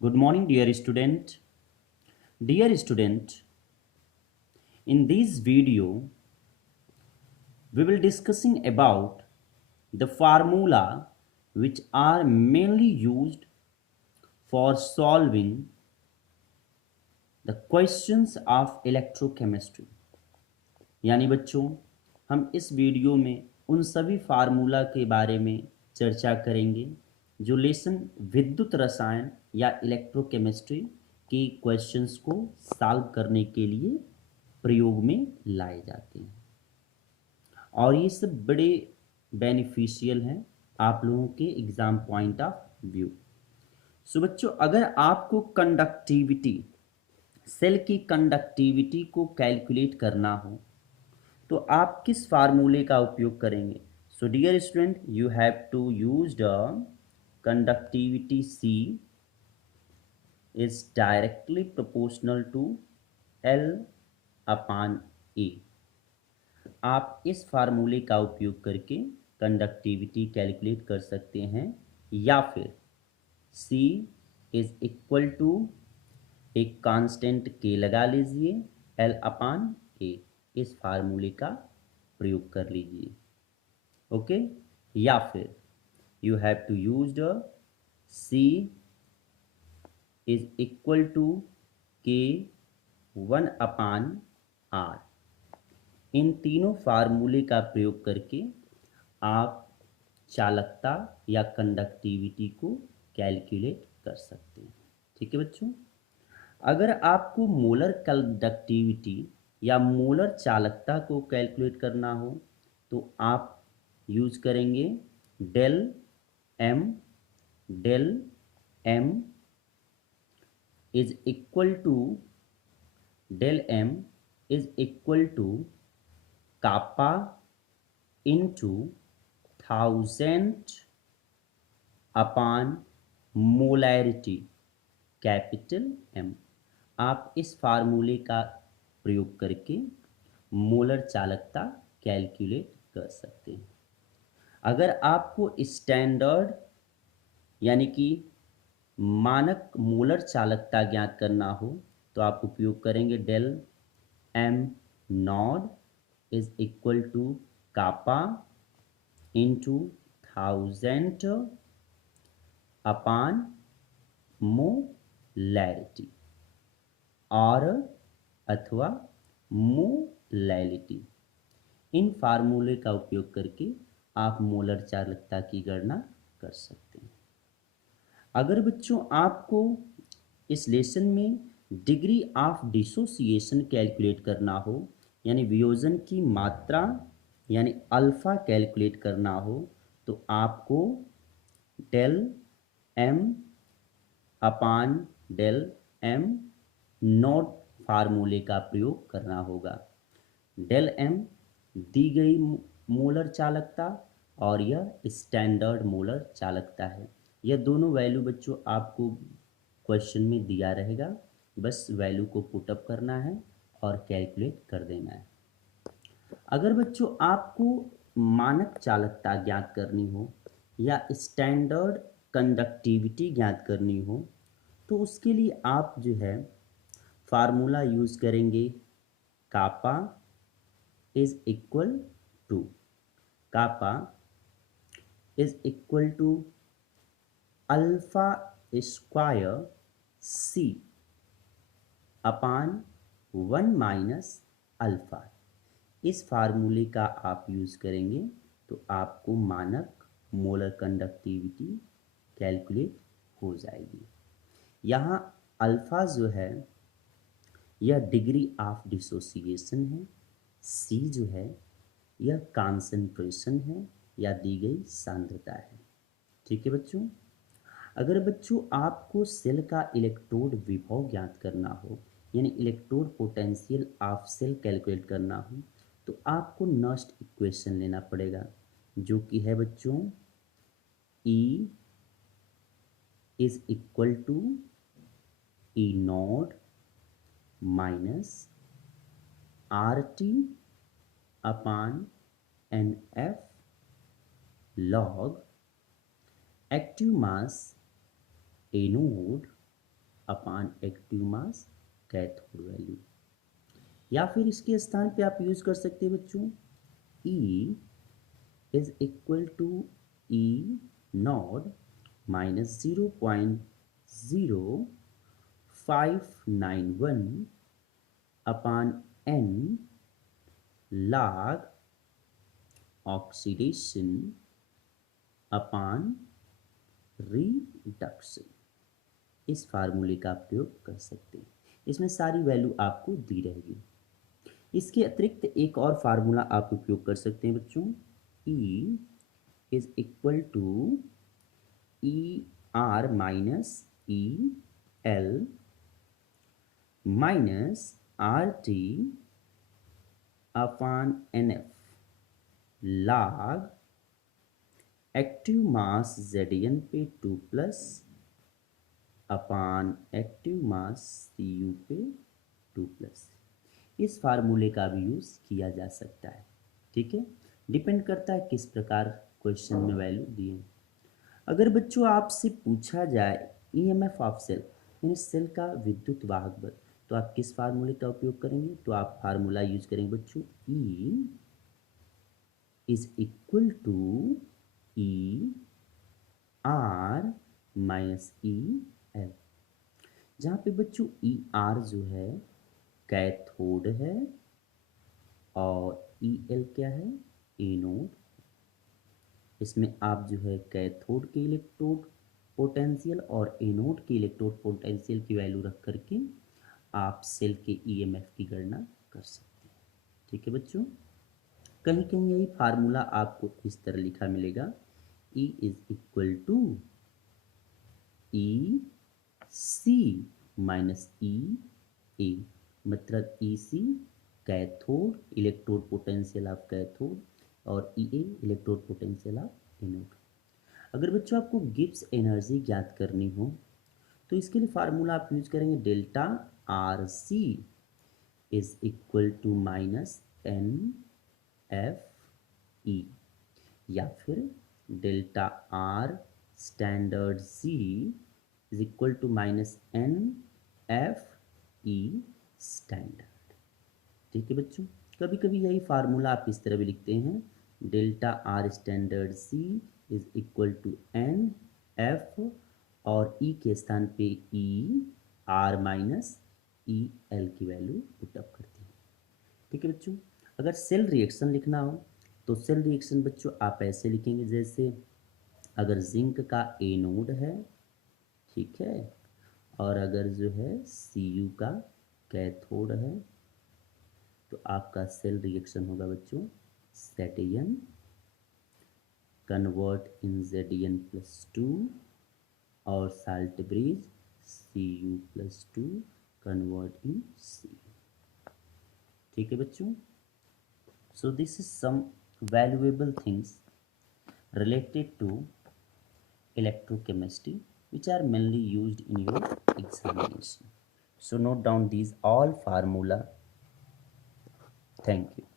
Good morning, dear student. Dear student, in this video, we will discussing about the formula which are mainly used for solving the questions of electrochemistry. यानी बच्चों, हम इस video में उन सभी formula के बारे में चर्चा करेंगे जो लेसन विद्युत रसायन या इलेक्ट्रोकेमिस्ट्री के क्वेश्चंस को सॉल्व करने के लिए प्रयोग में लाए जाते हैं और ये सब बड़े बेनिफिशियल हैं आप लोगों के exam point of view. So बच्चों, अगर आपको कंडक्टिविटी सेल की कंडक्टिविटी को कैलकुलेट करना हो तो आप किस फार्मूले का उपयोग करेंगे? So dear student, you have to use the conductivity C is directly proportional to L upon A। आप इस फार्मूले का उपयोग करके कंडक्टिविटी कैलकुलेट कर सकते हैं या फिर C इज इक्वल टू एक कांस्टेंट K लगा लीजिए, L अपान A इस फार्मूले का प्रयोग कर लीजिए। ओके, या फिर you have to use the C is equal to K 1 upon R। इन तीनों फार्मूले का प्रयोग करके आप चालकता या कंडक्टिविटी को कैलकुलेट कर सकते हैं। ठीक है बच्चों, अगर आपको मोलर कंडक्टिविटी या मोलर चालकता को कैलकुलेट करना हो तो आप यूज करेंगे del M is equal to del M is equal to kappa into 1000 upon molarity capital M। आप इस फार्मूले का प्रयोग करके मोलर चालकता कैलकुलेट कर सकते हैं। अगर आपको स्टैंडर्ड यानी कि मानक मोलर चालकता ज्ञात करना हो तो आप उपयोग करेंगे del M naught is equal to kappa into 1000 upon molarity और अथवा मोलैलिटी। इन फार्मूले का उपयोग करके आप मोलर चालकता की गणना कर सकते हैं। अगर बच्चों आपको इस लेसन में डिग्री ऑफ डिसोसिएशन कैलकुलेट करना हो यानी वियोजन की मात्रा यानी अल्फ़ा कैलकुलेट करना हो तो आपको del M upon del M naught फार्मूले का प्रयोग करना होगा। डेल एम दी गई मोलर चालकता और यह स्टैंडर्ड मोलर चालकता है। यह दोनों वैल्यू बच्चों आपको क्वेश्चन में दिया रहेगा, बस वैल्यू को पुटअप करना है और कैलकुलेट कर देना है। अगर बच्चों आपको मानक चालकता ज्ञात करनी हो या स्टैंडर्ड कंडक्टिविटी ज्ञात करनी हो तो उसके लिए आप जो है फार्मूला यूज़ करेंगे kappa is equal to kappa is equal to alpha square C upon 1 minus alpha. इस फार्मूले का आप यूज़ करेंगे तो आपको मानक मोलर कंडक्टिविटी कैलकुलेट हो जाएगी। यहाँ अल्फ़ा जो है यह डिग्री ऑफ डिसोसिएशन है, C जो है यह कॉन्सेंट्रेशन है या दी गई सांद्रता है। ठीक है बच्चों, अगर बच्चों आपको सेल का इलेक्ट्रोड विभव ज्ञात करना हो यानी electrode potential of cell calculate करना हो तो आपको नस्ट इक्वेशन लेना पड़ेगा जो कि है बच्चों E is equal to E naught minus RT upon NF log active mass A node upon active mass cathode value. या फिर इसके स्थान पे आप यूज कर सकते हैं बच्चों E is equal to E naught minus 0.0591 upon N log oxidation upon reduction. इस फार्मूले का प्रयोग कर सकते हैं। इसमें सारी वैल्यू आपको दी रहेगी। इसके अतिरिक्त एक और फार्मूला आप उपयोग कर सकते हैं बच्चों। E is equal to E R minus E L minus R T upon N F log active mass Zn पे 2 plus upon active mass Cu पे 2 प्लस। इस फार्मूले का भी यूज़ किया जा सकता है। ठीक है, डिपेंड करता है किस प्रकार क्वेश्चन में वैल्यू दिए। अगर बच्चों आपसे पूछा जाए ईएमएफ ऑफ सेल यानी सेल का विद्युत वाहक बल, तो आप किस फार्मूले का उपयोग करेंगे? तो आप फार्मूला यूज करेंगे बच्चों E is equal to E R minus E L, जहाँ पे बच्चों ई आर जो है कैथोड है और ई एल क्या है? एनोड। इसमें आप जो है कैथोड के इलेक्ट्रोड पोटेंशियल और एनोड के इलेक्ट्रोड पोटेंशियल की वैल्यू रख करके आप सेल के ईएमएफ की गणना कर सकते हैं। ठीक है बच्चों, कहीं कहीं यही फार्मूला आपको इस तरह लिखा मिलेगा E is equal to E C minus E A, मतलब E C cathode electrode potential of cathode और E A electrode potential of anode. अगर बच्चों आपको गिब्स एनर्जी ज्ञात करनी हो तो इसके लिए फार्मूला आप यूज करेंगे delta R C is equal to minus N F E, या फिर delta R standard C is equal to minus N F E standard. ठीक है बच्चों, कभी कभी यही फार्मूला आप इस तरह भी लिखते हैं delta R standard C is equal to N F और ई के स्थान पे E R minus E L की वैल्यू पुटअप करते हैं। ठीक है बच्चों, अगर सेल रिएक्शन लिखना हो तो सेल रिएक्शन बच्चों आप ऐसे लिखेंगे, जैसे अगर जिंक का एनोड है, ठीक है, और अगर जो है Cu का कैथोड है, तो आपका सेल रिएक्शन होगा बच्चों Zn कन्वर्ट इन Zn+2 और salt bridge Cu+2 convert in C। ठीक है बच्चों, so this is some valuable things related to electrochemistry which are mainly used in your examination. So note down these all formula. Thank you.